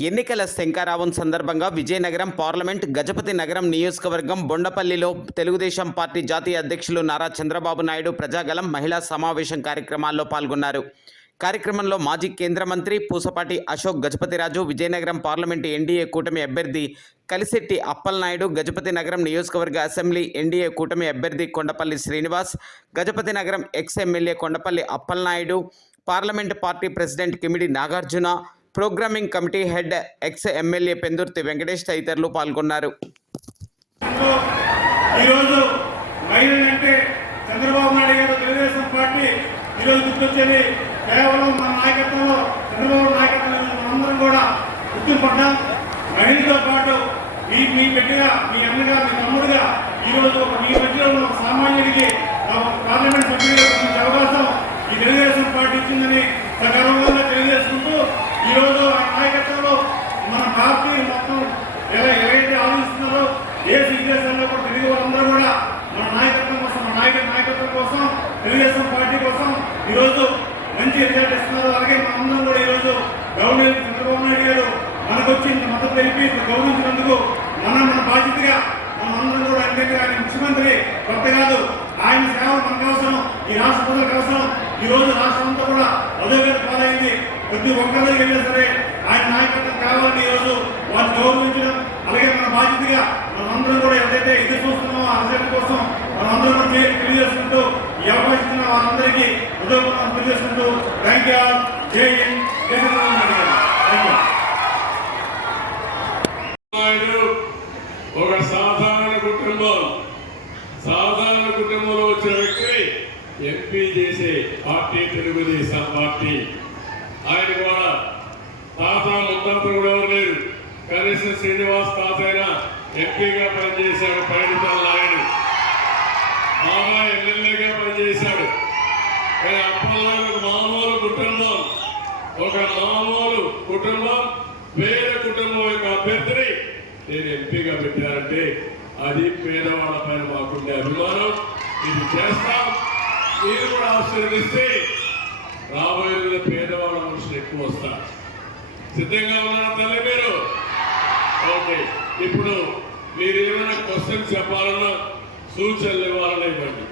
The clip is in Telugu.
ఎన్నికల శంఖారావం సందర్భంగా విజయనగరం పార్లమెంట్ గజపతి నగరం నియోజకవర్గం బొండపల్లిలో తెలుగుదేశం పార్టీ జాతీయ అధ్యక్షులు నారా చంద్రబాబు నాయుడు ప్రజాగళం మహిళా సమావేశం కార్యక్రమాల్లో పాల్గొన్నారు. కార్యక్రమంలో మాజీ కేంద్ర మంత్రి పూసపాటి అశోక్ గజపతిరాజు, విజయనగరం పార్లమెంటు ఎన్డీఏ కూటమి అభ్యర్థి కలిశెట్టి అప్పలనాయుడు, గజపతి నగరం నియోజకవర్గ అసెంబ్లీ ఎన్డీఏ కూటమి అభ్యర్థి కొండపల్లి శ్రీనివాస్, గజపతి నగరం ex MLA Kondapalli Appalanaidu, parliament party president Kimidi Nagarjuna, programming committee head ex MLA Pendurthi Venkatesh తదితరులు పాల్గొన్నారు. ఈరోజు మహిళలంటే చంద్రబాబు నాయుడు గారు తెలుగుదేశం పార్టీ ఈరోజు గుర్తొచ్చేది కేవలం మన నాయకత్వంలో, చంద్రబాబు నాయకత్వంలో మనందరం కూడా గుర్తుపడ్డాం. మహిళతో పాటు మీ బిడ్డగా, మీ అన్నగా, మీ తమ్ముడుగా ఈరోజు మీ మధ్యలో ఉన్న సామాన్యుడికి పార్లమెంట్ సభ్యులుగా అవకాశం ఈ తెలుగుదేశం పార్టీ ఇచ్చిందని గర్వంగా తెలియజేసుకుంటూ ఈరోజు ఆ నాయకత్వంలో మన పార్టీ మొత్తం ఎవరైతే ఆలోచిస్తున్నారో దేశ విదేశాల్లో కూడా తెలుగు వాళ్ళందరూ కూడా మన నాయకత్వం కోసం, మన నాయకత్వం కోసం, తెలుగుదేశం పార్టీ కోసం ఈరోజు మంచి రిజల్ట్ ఇస్తున్నారు. అలాగే మనందరం కూడా ఈరోజు గవర్నర్ చంద్రబాబు నాయుడు గారు మనకు వచ్చి మద్దతు తెలిపి గౌరవించినందుకు మన బాధ్యతగా మనందరం కూడా అంటే ఆయన ముఖ్యమంత్రి కొత్త కాదు, ఆయన సేవ మనకు అవసరం, ఈ రాష్ట్ర ప్రజలకు అవసరం. ఈ రోజు రాష్ట్రం అంతా కూడా అధోగతి పాలైంది. ప్రతి ఒక్కరికి వెళ్ళినా సరే ఆయన నాయకత్వం కావాలని ఈరోజు వాళ్ళు గౌరవించడం, అలాగే మన బాధ్యతగా మనందరం కూడా ఎవరైతే ఎదురు చూస్తున్నామో ఆ రిజల్ట్ కోసం మనందరం కూడా తెలియజేసుకుంటూ ఈ అవకాశం ఇచ్చిన వారందరికీ హృదయపూర్వకంగా తెలియజేసుకుంటూ థ్యాంక్ యూ. జై హింద్, జై హింద్. ఒక సాధారణ కుటుంబంలో వచ్చిన వ్యక్తి ఎంపీ చేసే పార్టీ తెలుగుదేశం పార్టీ. ఆయన కూడా తాత ముత్తాతలు కూడా ఎవరు లేరు. కనీసం శ్రీనివాస్ తాత అయినా ఎంపీగా పనిచేశాడు, పైడితల నాయుడు బాగా ఎమ్మెల్యేగా పనిచేశాడు. కానీ అప్పట్లో ఒక మామూలు కుటుంబం పేద కుటుంబం యొక్క అభ్యర్థిని నేను ఎంపీగా పెట్టానంటే అది పేదవాళ్ళ పైన మాకుండే అభిమానం. ఇది చేస్తాం, మీరు కూడా ఆశీర్వదిస్తే రాబోయే పేదవాళ్ళ మనుషులు ఎక్కువ వస్తారు. సిద్ధంగా ఉన్నారా తల్లి మీరు? ఓకే, ఇప్పుడు మీరు ఏమైనా క్వశ్చన్స్ చెప్పాలన్నా, సూచనలు ఇవ్వాలన్నా ఇవ్వండి.